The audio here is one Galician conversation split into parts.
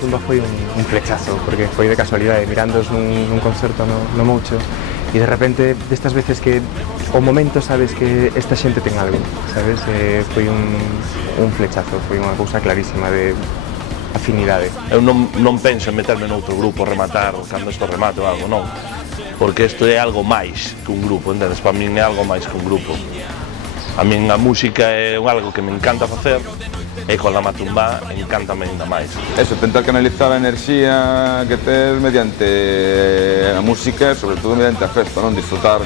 Matumba foi un flechazo, porque foi de casualidade, mirándos nun concerto no Moucho, e de repente, destas veces que o momento sabes que esta xente ten algo, sabes? Foi un flechazo, foi unha cousa clarísima de afinidade. Eu non penso en meterme noutro grupo, rematar cando isto remate ou algo, non. Porque isto é algo máis que un grupo, entendes? Para min é algo máis que un grupo. A min a música é algo que me encanta facer, e con la Matumba encántame ainda máis. Eso, tentar canalizar a enerxía que tes mediante a música, sobre todo mediante a festa, non? Disfrutar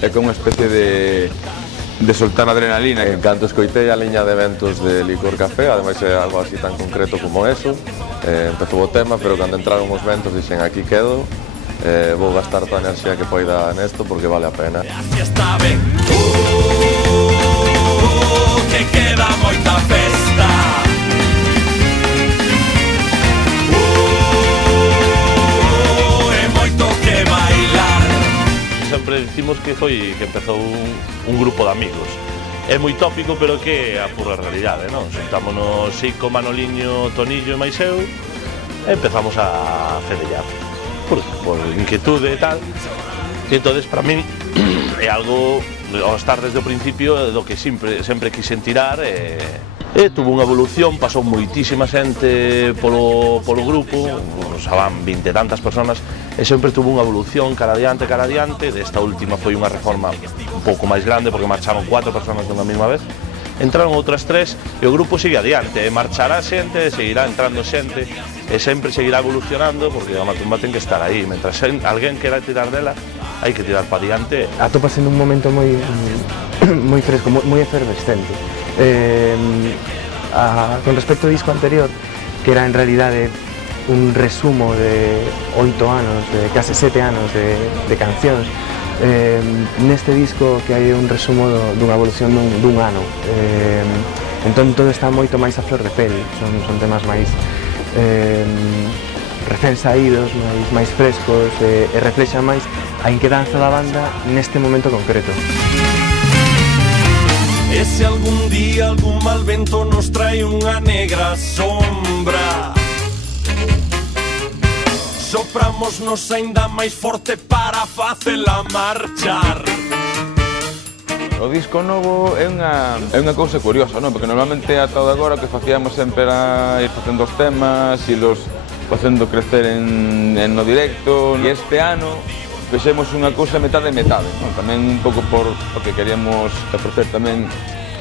é como unha especie de soltar adrenalina. En canto escoitei a liña de eventos de Licor Café, ademais é algo así tan concreto como eso, empezou o tema, pero cando entraron os ventos dixen aquí quedo, vou gastar toda a enerxía que poida nesto porque vale a pena. Que queda moita festa. E moito que bailar. Sempre dicimos que empezou un grupo de amigos. É moi tópico, pero que é a pura realidade, non? Xuntámonos Xico, Manoliño, Tonillo e máis eu, e empezamos a fedellar. Por inquietude e tal. E entonces, para mí, é algo, ao estar desde o principio, do que sempre quixen tirar, e tuvo unha evolución, pasou moitísima xente polo grupo, xa van 20 e tantas personas, e sempre tuvo unha evolución cara adiante, desta última foi unha reforma un pouco máis grande, porque marcharon 4 personas dunha mesma vez, entraron outras 3, e o grupo sigue adiante, marchará xente, seguirá entrando xente, e sempre seguirá evolucionando, porque a Matumba ten que estar aí, mentras alguén quera tirar dela, hai que tirar para diante. Atópase nun momento moi fresco, moi efervescente. Con respecto ao disco anterior, que era en realidade un resumo de 8 anos, de case 7 anos de cancións, neste disco que hai un resumo dunha evolución dun ano. Entón todo está moito máis a flor de pel, son temas máis recén saídos, máis frescos, e reflexan máis a inquedanza da banda neste momento concreto. E se algún día algún mal vento nos trae unha negra sombra, soprámonos aínda máis forte para facela marchar. O disco novo é unha cousa curiosa, non? Porque normalmente ata agora o que facíamos sempre era ir facendo os temas, ilos facendo crecer no directo, e este ano fixemos unha cousa metade, non? Tamén un pouco porque queríamos ofrecer tamén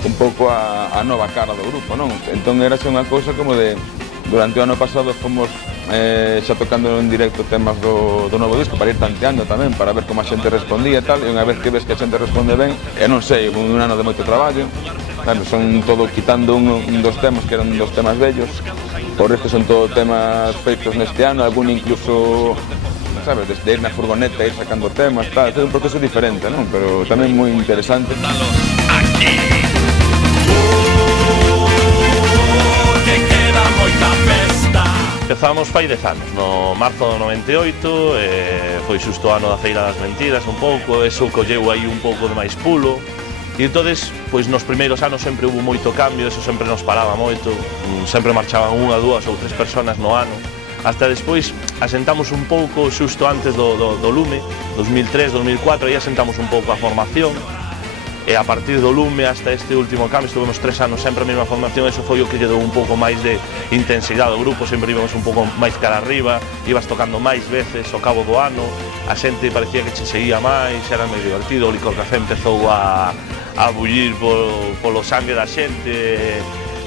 un pouco a nova cara do grupo, non? Entón era unha cousa como de, durante o ano pasado fomos xa tocando en directo temas do novo disco para ir tanteando tamén, para ver como a xente respondía e tal, e unha vez que ves que a xente responde ben, e non sei, un ano de moito traballo, claro, son todo quitando un dos temas que eran dos temas bellos, por estes son todos temas feitos neste ano, algún incluso, sabes, desde ir na furgoneta, ir sacando temas, tal, é un proceso diferente, non? Pero tamén moi interesante. Que queda moita festa. Empezamos fai 10 anos, no marzo do 98, foi xusto o ano da Feira das Mentiras un pouco, eso colleu aí un pouco de máis pulo, e entonces, pois nos primeiros anos sempre hubo moito cambio, eso sempre nos paraba moito, sempre marchaban 1, 2 ou 3 personas no ano, hasta despois asentamos un pouco xusto antes do Lume, 2003, 2004, aí asentamos un pouco a formación, e a partir do Lume hasta este último cambio estuvemos 3 anos sempre a mesma formación, eso foi o que lle deu un pouco máis de intensidade ao grupo, sempre íbamos un pouco máis cara arriba, ibas tocando máis veces ao cabo do ano, a xente parecía que che seguía máis, era moi divertido, o Licor Café empezou a bullir polo sangue da xente,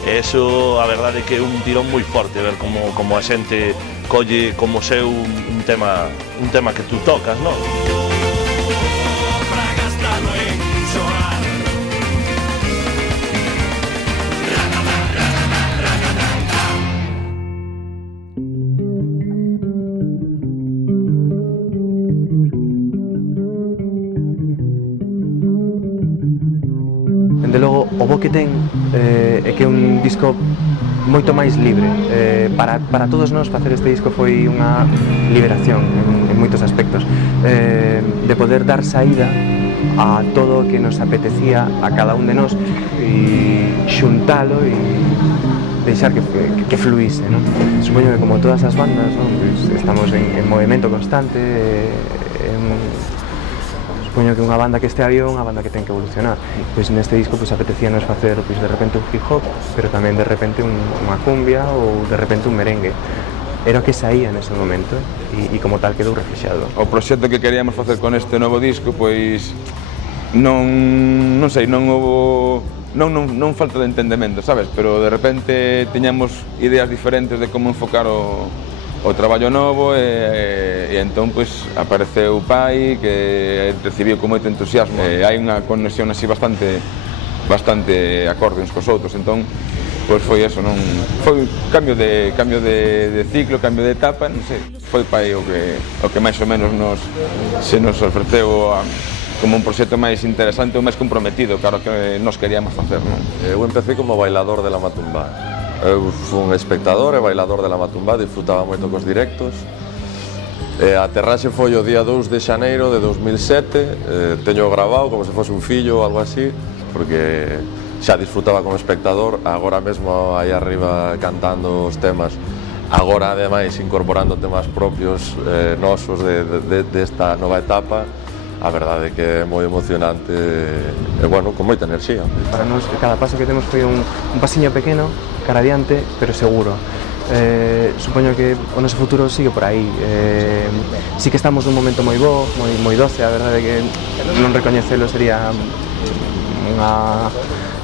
e eso a verdade é que é un tirón moi forte ver como a xente colle como seu un tema que tú tocas, non? Dende logo, o bo que ten é que é un disco moito máis libre. Para todos nós facer este disco foi unha liberación en moitos aspectos, de poder dar saída a todo o que nos apetecía a cada un de nós e xuntalo e deixar que fluíse, non? Supoño que como todas as bandas, non? Pues estamos en movimento constante, supoño que unha banda que este aí é unha banda que ten que evolucionar. Pois neste disco pois apetecíanos facer pois de repente un hip hop, pero tamén de repente unha cumbia ou de repente un merengue. Era o que saía nese momento e como tal quedou reflexado. O proxecto que queríamos facer con este novo disco, pois non sei, non falta de entendemento, sabes? Pero de repente tiñamos ideas diferentes de como enfocar o traballo novo e entón pois apareceu o Pai que recibiu con moito entusiasmo. Hai unha conexión así bastante acorde uns cos outros, entón pois foi eso, non foi cambio de ciclo, cambio de etapa, non sei. Foi o Pai o que máis ou menos se nos ofreceu como un proxecto máis interesante ou máis comprometido, claro que nos queríamos facer, non? Eu empecé como bailador de la Matumbá. Eu fui un espectador e bailador de la Matumbá, disfrutaba moito cos directos. A aterraxe foi o día 2 de xaneiro de 2007, teño grabado como se fose un fillo ou algo así, porque xa disfrutaba como espectador, agora mesmo aí arriba cantando os temas, agora ademais incorporando temas propios nosos desta nova etapa. A verdade é que é moi emocionante e, bueno, con moita enerxía. Para nós, cada paso que temos foi un pasiño pequeno, cara adiante, pero seguro. Supoño que o noso futuro sigue por aí. Sí que estamos nun momento moi bo, moi doce, a verdade é que non recoñecelo sería unha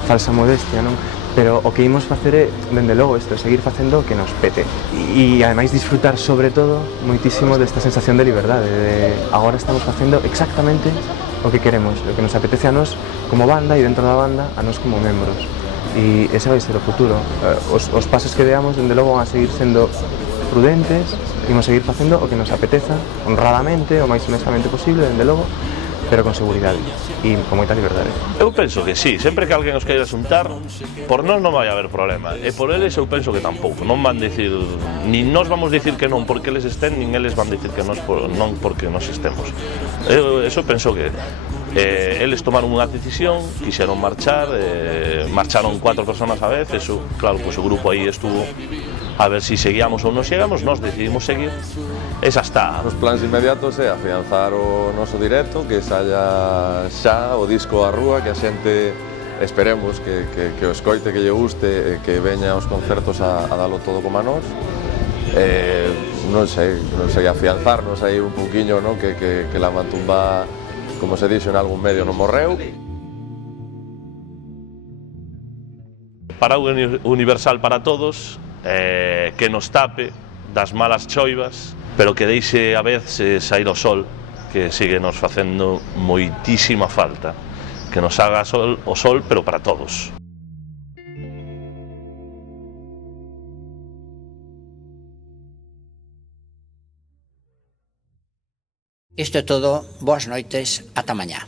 falsa modestia, non? Pero o que imos facer é, dende logo, isto, seguir facendo o que nos pete e ademais disfrutar sobre todo moitísimo desta sensación de liberdade, de agora estamos facendo exactamente o que queremos, o que nos apetece a nós como banda e dentro da banda a nós como membros, e ese vai ser o futuro. Os pasos que deamos dende logo van a seguir sendo prudentes, imos seguir facendo o que nos apeteza honradamente, o máis honestamente posible, dende logo, pero con seguridade e con moita liberdade. Eu penso que sí, sempre que alguén os queira xuntar, por nós non vai haber problema, e por eles eu penso que tampouco, non van dicir, nin nós vamos dicir que non porque eles estén, nin eles van dicir que non porque nós estemos. Eso penso que eles tomaron unha decisión, quixeron marchar, marcharon 4 personas a vez, eso, claro, pois o grupo aí estuvo a ver si seguíamos ou non xegamos, nós decidimos seguir, esa está. Os plans inmediatos é afianzar o noso directo, que saia xa o disco á rúa, que a xente esperemos que o escoite, que lle guste, que veña aos concertos a dalo todo como a nós. Non sei, afianzarnos aí un pouquiño, no? que la Matumbá, como se dixo en algún medio, non morreu. Paraula universal para todos, que nos tape das malas choivas, pero que deixe a vez sair o sol, que sigue nos facendo moitísima falta, que nos haga o sol, pero para todos. Isto é todo, boas noites, ata mañá.